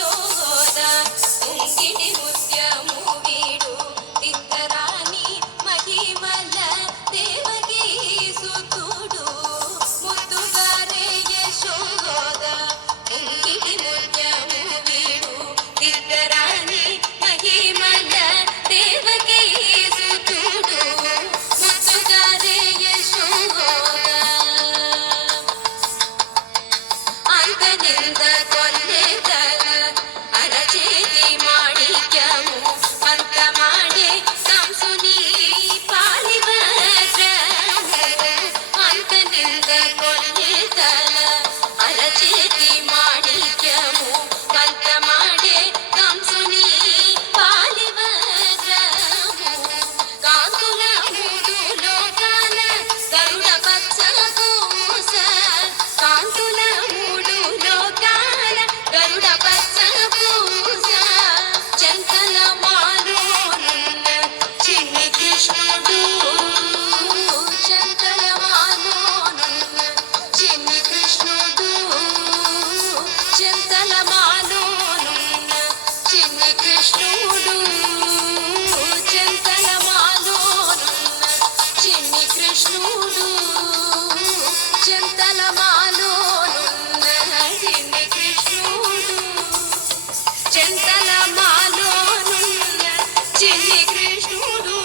యశోద ఉంగిడి ముత్యము వీడు తిక్కరాని మహిమల దేవకీ సుతుడు ముద్దుగారే యశోద ఉంగిడి ముత్యము వీడు తిక్కరాని మహిమల దేవకీ సుతుడు ముద్దుగారే యశోద అంతనింద కొల్లెదల అరచేతి మాణిక్యము పంతమాడే కంసుని పాలివజ్రము అంతనింద కొల్లెదల అరచేతి మాణిక్యము పంతమాడే కంసుని పాలివజ్రము కాంతుల మూడు లోకాల గరుడ పచ్చ పూస కాంతుల మూడు లోకాల గరుడ పచ్చ పూస చెంతల మాలోనున్న చిన్ని కృష్ణుడు చెంతల మాలోనున్న చిన్ని కృష్ణుడు చెంతల మాలోనున్న చిన్ని కృష్ణుడు చెంతల మాలోనున్న చిన్ని కృష్ణుడు చెంతల మాలోనున్న చిన్ని కృష్ణుడు చెంతల మాలోనున్న చిన్ని కృష్ణుడు